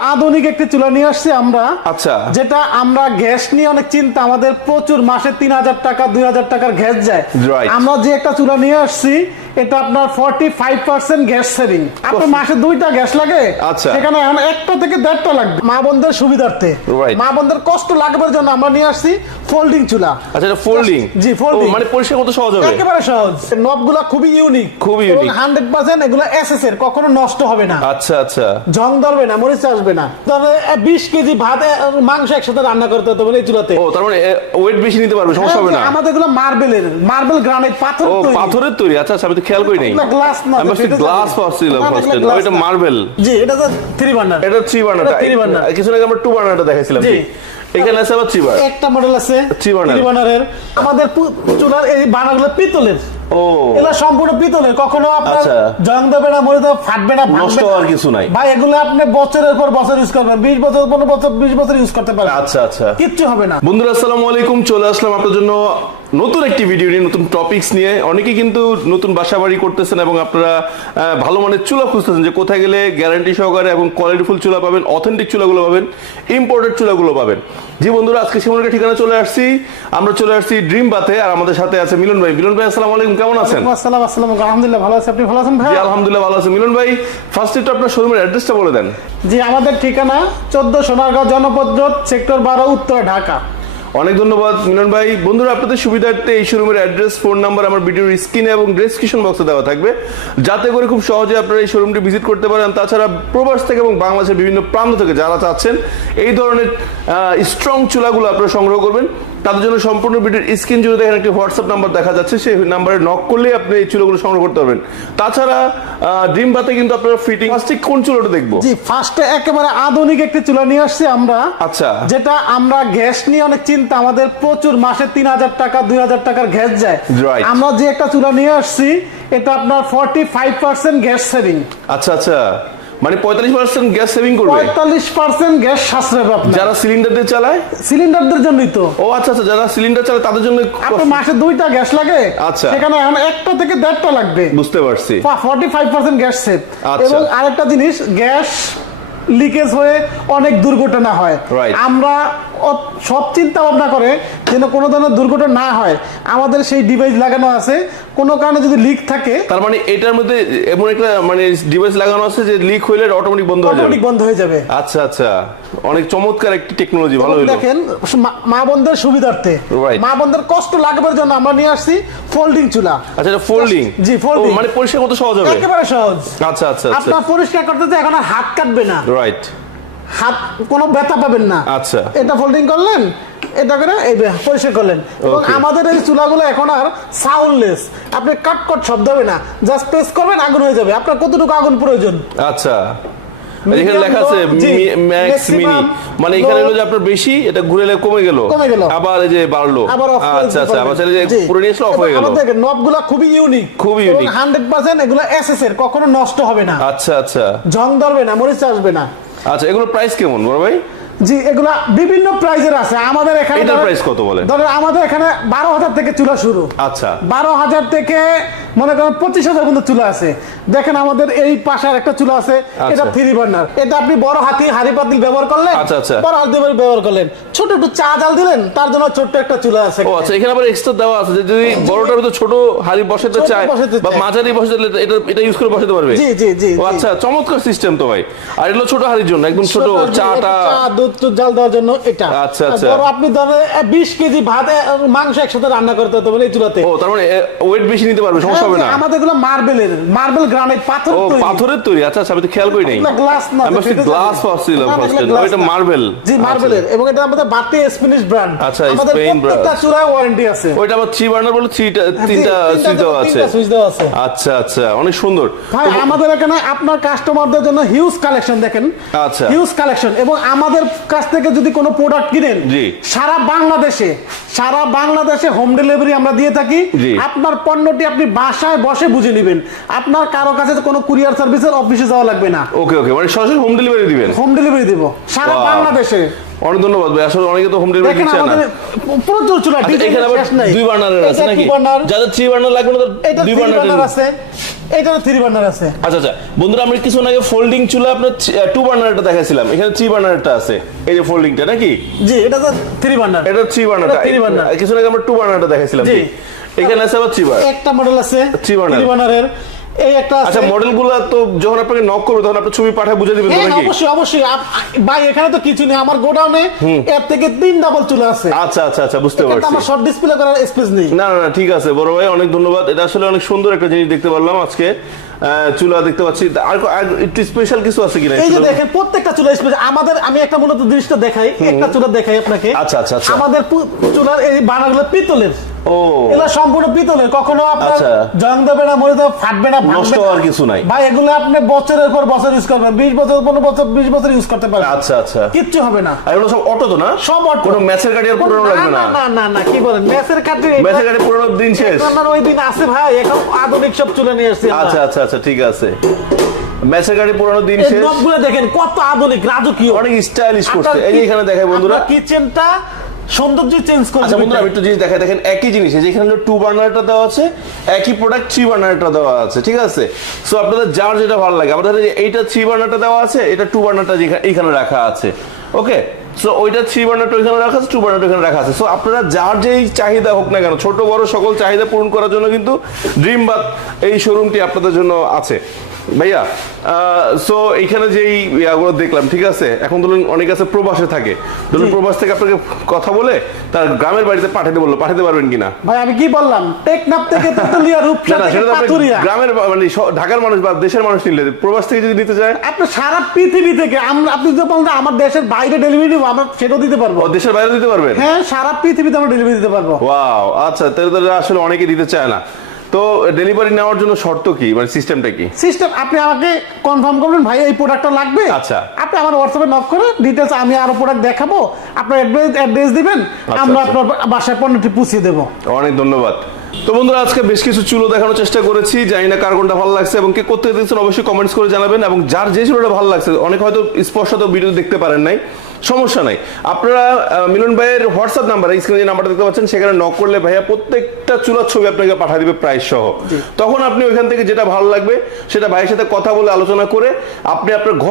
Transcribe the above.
আধুনিক একটি চুলা নিয়ে আসছি আমরা। আচ্ছা। যেটা আমরা গ্যাস নিয়ে অনেক চিন্তা। আমাদের প্রচুর মাসে তিন হাজার টাকা দুই হাজার টাকার গ্যাস যায়. আমরা যে একটা চুলা নিয়ে আসছি এটা আপনার forty five percent gas saving আপনার মাসে দুইটা গ্যাস লাগে। আচ্ছা। সেখানে এখন একটা থেকে দেড়টা লাগবে। মা বোনদের সুবিধার্থে। মা বোনদের কষ্ট লাগবার জন্য আমরা নিয়ে আসছি ফোল্ডিং চুলা। আচ্ছা এটা ফোল্ডিং জি, folding। মানে পরিষ্কার করতে সহজ হবে? একেবারে সহজ। নবগুলা খুবই ইউনিক খুবই। হান্ড্রেড পার্সেন্ট এগুলো এসএস এর কখনো নষ্ট হবে না। আচ্ছা আচ্ছা। জং ধরবে না মরিচ আসবে না। ধরো বিশ কেজি ভাত মাংস একসাথে রান্না করতে হতো বলে এই চুলাতে। ও তার মানে ওয়েট বেশি নিতে পারবে সমস্যা হবে না? আমাদের এগুলো মার্বেলের মার্বেল গ্রানাইট পাথর তৈরি। পাথরের তৈরি। আচ্ছা আচ্ছা, তো খেয়াল করি নাই। না, আমি গ্লাস ফার্স্টে এটা মার্বেল জি এটা তো থ্রি বার্নার এটা থ্রি বার্নারটা থ্রি বার্নার কিছু আগে আমরা টু বার্নারটা দেখাইছিলাম জি। এখানে আছে আবার থ্রি বার্নার একটা মডেল আছে। থ্রি বার্নারের আমাদের চুলার এই বার্নারগুলো পিতলের। ও। এগুলো সম্পূর্ণ পিতলের কখনো আপনার। জং দেবে না মরে ফাটবে না নষ্ট হওয়ার কিছু নাই। ভাই এগুলো আপনি বছরের পর বছর ইউজ করবেন বিশ বছর পনেরো বছর বিশ বছর ইউজ করতে পারবেন। আচ্ছা আচ্ছা। কিচ্ছু হবে না। বন্ধুরা আসসালামু আলাইকুম চলে আসলাম আপনার জন্য নতুন একটি ভিডিও নিয়ে নতুন টপিকস নিয়ে। অনেকেই কিন্তু নতুন বাসা বাড়ি করতেছেন এবং আপনারা ভালো মানের চুলা খুঁজতেছেন যে কোথায় গেলে গ্যারান্টি সহকারে এবং কোয়ালিটিফুল চুলা পাবেন অথেন্টিক চুলাগুলো পাবেন ইম্পোর্টেড চুলাগুলো পাবেন। জি বন্ধুরা আজকে সেমন ঠিকানা চলে আসছি। আমরা চলে আসছি ড্রিম বাতে আর আমাদের সাথে আছে মিলন ভাই। মিলন ভাই আসসালামু আলাইকুম কেমন আছেন? আসসালাম আসসালাম আলহামদুলিল্লাহ ভালো আছে। আপনি ভালো আছেন ভাই? জি আলহামদুলিল্লাহ ভালো আছে। মিলন ভাই ফার্স্ট একটু আপনার শোরুমের অ্যাড্রেসটা বলে দেন। জি আমাদের ঠিকানা চোদ্দ সোনারগাঁও জনপদ রোড সেক্টর বারো উত্তর ঢাকা। অনেক ধন্যবাদ, মিলন ভাই। বন্ধুরা, আপনাদের সুবিধার্থে এই শোরুমের অ্যাড্রেস ফোন নাম্বার আমার ভিডিওর স্ক্রিনে এবং ডেসক্রিপশন বক্সে দেওয়া থাকবে। যাতে করে খুব সহজে আপনারা এই শোরুমটি ভিজিট করতে পারেন। তাছাড়া প্রবাস থেকে এবং বাংলাদেশের বিভিন্ন প্রান্ত থেকে যারা চাচ্ছেন, এই ধরনের স্ট্রং চুলাগুলো আপনারা সংগ্রহ করবেন। তাদের জন্য সম্পূর্ণ ভিডিওর স্ক্রিন জুড়ে দেখেন একটি হোয়াটসঅ্যাপ নাম্বার দেখা যাচ্ছে সেই নাম্বারে নক করলেই আপনি এই চুলাগুলো সংগ্রহ করতে পারবেন। তাছাড়া ড্রিম বাতে কিন্তু আপনারা ফিটিং ফার্স্টে কোন চুলাটা দেখব? জি ফার্স্টে একেবারে আধুনিক একটি চুলা নিয়ে আসছি আমরা। আচ্ছা। যেটা আমরা গ্যাস নিয়ে অনেক চিন্তা আমাদের প্রচুর মাসে তিন হাজার টাকা দুই হাজার টাকার গ্যাস যায়. আমরা যে একটা চুলা নিয়ে আসছি এটা আপনার forty five percent gas saving আচ্ছা আচ্ছা। মানে পঁয়তাল্লিশ পার্সেন্ট গ্যাস সেভিং করবে? পঁয়তাল্লিশ পার্সেন্ট গ্যাস সাশ্রয় হবে আপনার। যারা সিলিন্ডার দিয়ে চালায়? সিলিন্ডারদের জন্যই তো। ও আচ্ছা আচ্ছা যারা সিলিন্ডার চালায় তাদের জন্য আপনার মাসে দুইটা গ্যাস লাগে। আচ্ছা। সেখানে এখন একটা থেকে দেড়টা লাগবে। বুঝতে পারছি। Forty five percent gas save. এবং আরেকটা জিনিস গ্যাস লিকেজ হয়ে অনেক দুর্ঘটনা হয়। আমরা সব চিন্তা ভাবনা করে যেন কোনো ধরনের দুর্ঘটনা না হয়। আমাদের সেই ডিভাইস লাগানো আছে। কোনো কারণে যদি লিক থাকে তার মানে এটার মধ্যে এমন একটা মানে ডিভাইস লাগানো আছে যে লিক হইলে অটোমেটিক বন্ধ হয়ে যাবে। অটোমেটিক বন্ধ হয়ে যাবে। আচ্ছা আচ্ছা। অনেক চমৎকার একটি টেকনোলজি ভালো হলো দেখেন মা- বোনদের সুবিধার্থে. মা বোনদের কষ্ট লাগবার জন্য আমরা নিয়ে আসছি ফোল্ডিং চুলা। আচ্ছা এটা ফোল্ডিং জি, ফোল্ডিং মানে পরিষ্কার করতে সহজ হবে? একেবারে সহজ। আচ্ছা আচ্ছা আচ্ছা। আপনার পরিষ্কার করতে তো এখন আর হাত কাটবে না। রাইট হাত কোনো ব্যথা পাবেন না। আচ্ছা। এটা ফোল্ডিং করলেন এটা করে এই পরিষ্কার করলেন। এবং আমাদের এই চুলাগুলো এখন আর সাউন্ডলেস আপনি কাট কট শব্দ হবে না। জাস্ট প্রেস করবেন আগুন হয়ে যাবে। আপনার কতটুকু আগুন প্রয়োজন? আচ্ছা। এখানে লেখা আছে ম্যাক্স মিনি মানে এখানে হলো যে আপনার বেশি এটা ঘুরে কমে গেল। কমে গেল। আবার এই যে বাড়লো। আচ্ছা আচ্ছা। আবার। যে পুরো নিয়ে অফ হয়ে গেল। দেখেন নবগুলো খুবই ইউনিক খুবই। হান্ড্রেড পার্সেন্ট এগুলো এসএস এর কখনো নষ্ট হবে না। আচ্ছা আচ্ছা। জং ধরবে না মরিচ আসবে না। আচ্ছা এগুলো প্রাইস কেমন বড় ভাই? জি এগুলা বিভিন্ন প্রাইজের আছে। আমাদের এখানে এটার price কত বলেন? ধরেন আমাদের এখানে বারো হাজার থেকে চুলা শুরু। আচ্ছা। বারো হাজার থেকে মনে করেন পঁচিশ হাজার পর্যন্ত চুলা আছে। দেখেন আমাদের এই পাশে একটা চুলা আছে এটা থ্রি বার্নার এটা আপনি বড় হাতি হাড়ি পাতিল ব্যবহার করলেন আচ্ছা, আচ্ছা। বড় হাতি ব্যবহার করলেন। ছোট একটু চা জাল দিলেন তার জন্য ছোট্ট একটা চুলা আছে। ও আচ্ছা এখানে আবার এক্সট্রা দেওয়া আছে যে যদি বড়টার ভিতরে ছোট হাড়ি বসাতে চায় বা মাঝারি বসাতে এটা এটা ইউজ করে বসাতে পারবে? জি জি জি ও আচ্ছা চমৎকার সিস্টেম তো ভাই। আর এগুলো ছোট হাড়ির জন্য একদম ছোট যে চাটা দুধ জাল দেওয়ার জন্য এটা। আচ্ছা, আচ্ছা। ধরো আপনি ধরেন বিশ কেজি ভাত মাংস একসাথে রান্না করতে হতো বলে এই চুলাতে। ও তার মানে ওয়েট বেশি নিতে পারবে সমস্যা হবে না। হ্যাঁ, আমাদেরগুলো মার্বেলের মার্বেল গ্রানাইট পাথর তৈরি। পাথরের তৈরি আচ্ছা আচ্ছা আমি তো খেয়াল করি নাই। glass না, আমি গ্লাস না, না, ফার্স্টে এটা মার্বেল। জি মার্বেলের এবং এটা আমাদের বাতি ব্র্যান্ড আচ্ছা, প্রত্যেকটা brand। ওয়ারেন্টি আছে। ওইটা আবার থ্রি বার্নার বলে হ্যাঁ, তিনটা সুইচ দেওয়া আছে। সুইচ দেওয়া আছে। আচ্ছা আচ্ছা অনেক সুন্দর। ভাই আমাদের এখানে আপনার কাস্টমারদের জন্য হিউজ কালেকশন দেখেন। আচ্ছা। হিউজ কালেকশন এবং আমাদের কাছ থেকে যদি কোনো প্রোডাক্ট কিনেন সারা বাংলাদেশে সারা বাংলাদেশে হোম ডেলিভারি আমরা দিয়ে থাকি। আপনার পণ্যটি আপনি বাসায় বসে বুঝে নেবেন। আপনার কারও কাছে কোনো কুরিয়ার সার্ভিসের অফিসে যাওয়া লাগবে না। ওকে ওকে মানে সরাসরি হোম ডেলিভারি দিবেন? হোম ডেলিভারি দিব সারা বাংলাদেশে। অনেক ধন্যবাদ ভাই আসলে অনেকে তো হোম ডেলিভারি দিচ্ছে না। প্রচুর চুলা আচ্ছা, এখানে আবার দুই বার্নারের আছে নাকি? যাদের থ্রি বার্নার লাগবে না দুই বার্নার আছে। এটা থ্রি বার্নার আছে। আচ্ছা আচ্ছা। বন্ধুরা আমরা কিছু আগে ফোল্ডিং চুলা আপনার টু বার্নারটা দেখাছিলাম এখানে থ্রি বার্নারটা আছে। এই যে ফোল্ডিংটা নাকি? জি এটা তো থ্রি বার্নার এটা থ্রি বার্নারটা কিছু আগে আমরা টু বার্নারটা দেখাছিলাম জি। এখানে আছে আবার থ্রি বার্নার একটা মডেল আছে। থ্রি বার্নারের এই একটা আচ্ছা মডেলগুলো তো যখন আপনাকে নক করবে তখন আপনি ছবি পাঠায় বুঝে দিবেন হ্যাঁ নাকি? অবশ্যই অবশ্যই। ভাই এখানে তো কিছু নেই। আমার গোডাউনে এর থেকে তিন ডাবল চুলা আছে। আচ্ছা আচ্ছা আচ্ছা বুঝতে পারছি। আমার শর্ট ডিসপ্লে করার স্পেস নেই। না না ঠিক আছে বড় ভাই অনেক ধন্যবাদ। এটা আসলে অনেক সুন্দর একটা জিনিস দেখতে পারলাম আজকে। চুলা দেখতে পাচ্ছি। আর একটু স্পেশাল কিছু আছে কিনা এই যে দেখেন প্রত্যেকটা চুলা স্পেস আমাদের আমি একটা মূলত জিনিসটা দেখাই একটা চুলা দেখাই আপনাকে। আচ্ছা, আচ্ছা, আচ্ছা। আমাদের চুলার এই বানাগুলো পিতলের। ও। এগুলো সম্পূর্ণ পিতলের কখনো আপনার আচ্ছা। জং দেবে না মরে যাবে ফাটবে না নষ্ট হওয়ার কিছু নাই। ভাই এগুলো আপনি বছরের পর বছর ইউজ করবেন বিশ বছর পনেরো বছর বিশ বছর ইউজ করতে পারবেন। আচ্ছা আচ্ছা। কিচ্ছু হবে না। আর এগুলো সব অটো তো না? সব অটো। কোনো ম্যাচের গাড়ি আর পুরনো লাগবে না না? না না কি বলেন মেসের কাটে ম্যাচের গাড়ি পুরনো দিন শেষ। আপনার ওই দিন আছে ভাই এখন আধুনিক সব চুলে নিয়ে আসছি আচ্ছা আচ্ছা আচ্ছা ঠিক আছে। ম্যাচের গাড়ি পুরনো দিন এই শেষ। নবগুলো দেখেন কত আধুনিক রাজকীয়। অনেক স্টাইলিশ করছে। এই যে এখানে দেখায় বন্ধুরা। কিচেনটা সৌন্দর্য চেঞ্জ করে আচ্ছা। বন্ধুরা আমি একটু জিনিস দেখাই দেখেন একই জিনিস এই যে এখানে টু বার্নারটা দেওয়া আছে একই প্রোডাক্ট থ্রি বার্নারটা দেওয়া আছে ঠিক আছে? সো আপনাদের যার যেটা ভালো লাগে যে এইটা থ্রি বার্নারটা দেওয়া আছে এটা টু বার্নারটা এইখানে রাখা আছে ওকে সো ওইটা থ্রি বার্নারটা ওইখানে রাখা আছে টু বার্নারটা ওইখানে রাখা আছে। সো আপনারা যার যেই চাহিদা হোক না কেন ছোট বড় সকল চাহিদা পূরণ করার জন্য কিন্তু ড্রিম বাদ এই শোরুমটি আপনাদের জন্য আছে। ভাইয়া সো এখানে যেই ইয়াগুলো দেখলাম ঠিক আছে? এখন ধরুন অনেক আছে প্রবাসে থাকে। ধরুন প্রবাস থেকে আপনাকে কথা বলে তার গ্রামের বাড়িতে পাঠাতে বলল। পাঠাতে পারবেন কিনা? ভাই আমি কি বললাম? টেকনাফ থেকে তেতুলিয়া রূপসা থেকে পাথুরিয়া। গ্রামের মানে ঢাকার মানুষ বা দেশের মানুষ নিলে প্রবাস থেকে যদি নিতে চায়? আপনি সারা পৃথিবী থেকে আমরা আপনি যদি বলেন আমার দেশের বাইরে ডেলিভারি দিব আমরা সেটাও দিতে পারব। দেশের বাইরে দিতে পারবেন? হ্যাঁ সারা পৃথিবীতে আমরা ডেলিভারি দিতে পারব। ওয়াও আচ্ছা তাহলে তো আসলে অনেকে দিতে চায় না। তো ডেলিভারি নেওয়ার জন্য শর্ত কি? মানে সিস্টেমটা কি? সিস্টেম আপনি আমাকে কনফার্ম করবেন ভাই এই প্রোডাক্টটা লাগবে? আচ্ছা। আপনি আমার হোয়াটসঅ্যাপে নক করে ডিটেলস আমি আরও প্রোডাক্ট দেখাবো আপনার অ্যাড্রেস অ্যাড্রেস দিবেন আমরা আচ্ছা। আপনার বাসায় পণ্যটি পৌঁছে দেবো। অনেক ধন্যবাদ। তো বন্ধুরা আজকে বেশ কিছু চুলো দেখানোর চেষ্টা করেছি জানি না কার কোনটা ভালো লাগছে এবং কে করতে দেখছেন অবশ্যই কমেন্টস করে জানাবেন এবং যার যে চুলোটা ভালো লাগছে অনেক হয়তো স্পষ্ট ভিডিও দেখতে পারেন নাই। সমস্যা নাই। আপনারা মিলন ভাইয়ের হোয়াটসঅ্যাপ নাম্বার স্ক্রিনে যে নাম্বারটা দেখতে পাচ্ছেন সেখানে নক করলে ভাইয়া প্রত্যেকটা চুলার ছবি আপনাকে পাঠিয়ে দিবে প্রাইস সহ। তখন আপনি ওইখান থেকে যেটা ভালো লাগবে সেটা ভাইয়ের সাথে কথা বলে আলোচনা করে আপনি আপনার ঘর